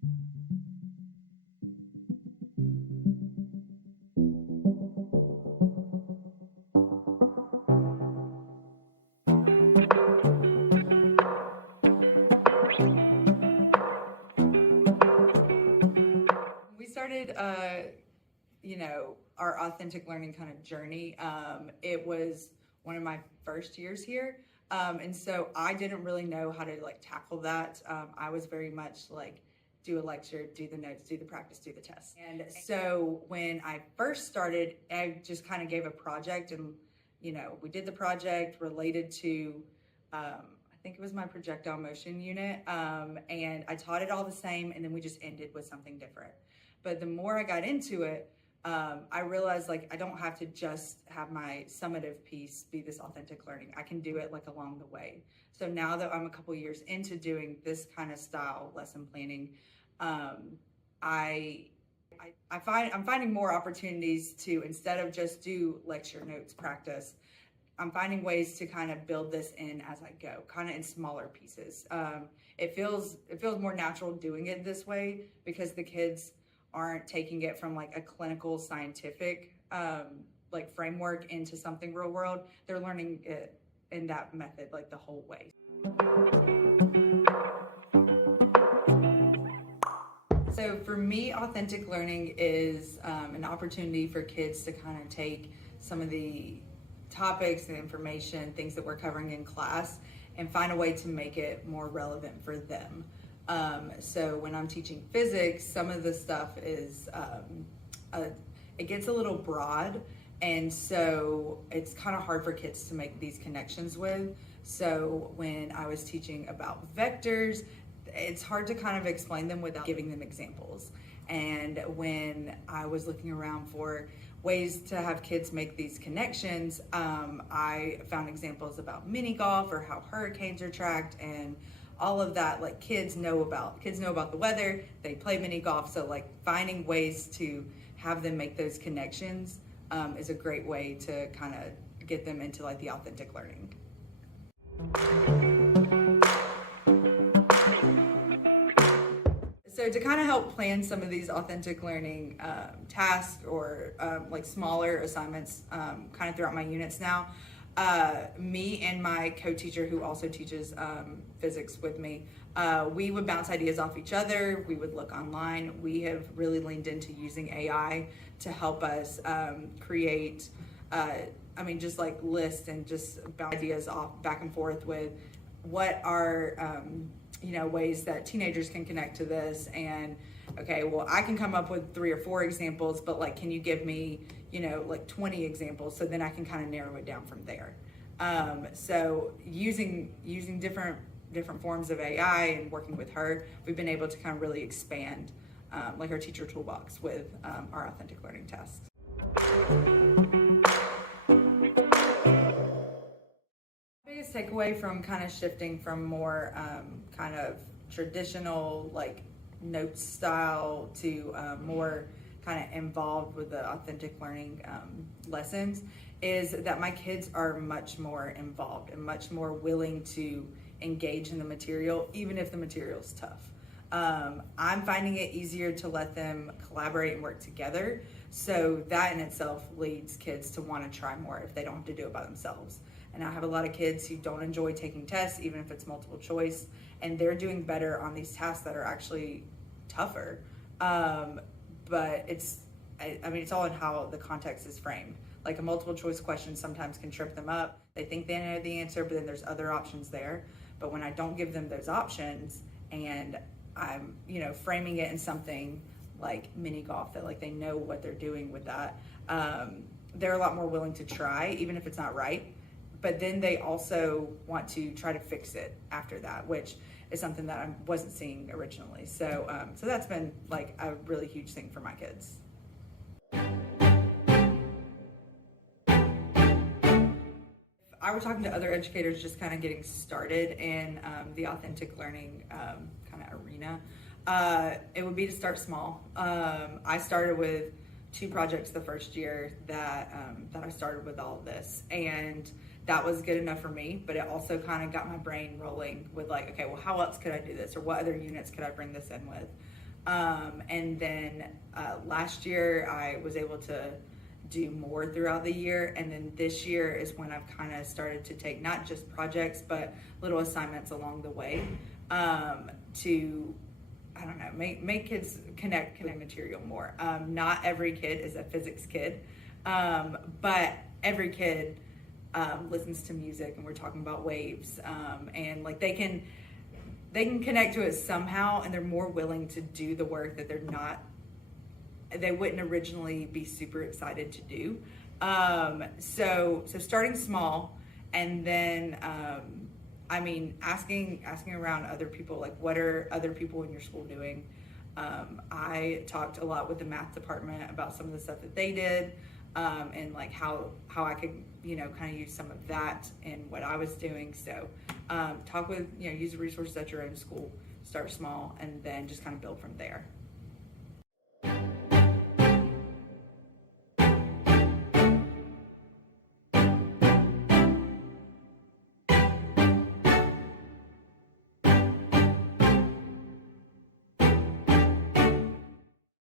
We started, our authentic learning kind of journey. It was one of my first years here. And so I didn't really know how to tackle that. I was very much like, do a lecture, do the notes, do the practice, do the test. And so when I first started, I just kind of gave a project and, we did the project related to, I think it was my projectile motion unit. And I taught it all the same, and then we just ended with something different. But the more I got into it, I realized I don't have to just have my summative piece be this authentic learning. I can do it along the way. So now that I'm a couple years into doing this kind of style lesson planning, I'm finding more opportunities to, instead of just do lecture notes practice, I'm finding ways to kind of build this in as I go, kind of in smaller pieces. It feels more natural doing it this way because the kids aren't taking it from a clinical scientific framework into something real world. They're learning it in that method the whole way. So for me, authentic learning is an opportunity for kids to kind of take some of the topics and information, things that we're covering in class, and find a way to make it more relevant for them. So when I'm teaching physics, some of the stuff is, it gets a little broad, and so it's kind of hard for kids to make these connections with. So when I was teaching about vectors, it's hard to kind of explain them without giving them examples. And when I was looking around for ways to have kids make these connections, I found examples about mini golf or how hurricanes are tracked and all of that. Kids know about the weather, they play mini golf. So finding ways to have them make those connections is a great way to kind of get them into the authentic learning. So to kind of help plan some of these authentic learning tasks or smaller assignments kind of throughout my units now, me and my co-teacher who also teaches physics with me, we would bounce ideas off each other. We would look online. We have really leaned into using AI to help us create, just lists and just bounce ideas off back and forth with what are, ways that teenagers can connect to this. And okay, well, I can come up with 3 or 4 examples, but can you give me 20 examples, so then I can kind of narrow it down from there. So using different forms of AI and working with her, we've been able to kind of really expand our teacher toolbox with our authentic learning tasks. Biggest takeaway from kind of shifting from more kind of traditional notes style to more kind of involved with the authentic learning lessons is that my kids are much more involved and much more willing to engage in the material, even if the material is tough. I'm finding it easier to let them collaborate and work together. So that in itself leads kids to want to try more if they don't have to do it by themselves. And I have a lot of kids who don't enjoy taking tests, even if it's multiple choice, and they're doing better on these tasks that are actually tougher. But it's all in how the context is framed. A multiple choice question sometimes can trip them up. They think they know the answer, but then there's other options there. But when I don't give them those options and I'm, framing it in something like mini golf that they know what they're doing with that, they're a lot more willing to try, even if it's not right. But then they also want to try to fix it after that, which is something that I wasn't seeing originally. So that's been a really huge thing for my kids. I were talking to other educators just kind of getting started in the authentic learning kind of arena, it would be to start small. I started with 2 projects the first year that I started with all of this, and that was good enough for me, but it also kind of got my brain rolling with okay, well, how else could I do this, or what other units could I bring this in with? And then last year I was able to do more throughout the year, and then this year is when I've kind of started to take not just projects but little assignments along the way, to, I don't know, make kids connect material more. Not every kid is a physics kid, but every kid listens to music, and we're talking about waves, and like they can connect to it somehow, and they're more willing to do the work that they wouldn't originally be super excited to do. So starting small, and then I mean, asking around other people, like, what are other people in your school doing? I talked a lot with the math department about some of the stuff that they did, and like how I could, kind of use some of that in what I was doing. So talk with, use the resources at your own school, start small, and then just kind of build from there.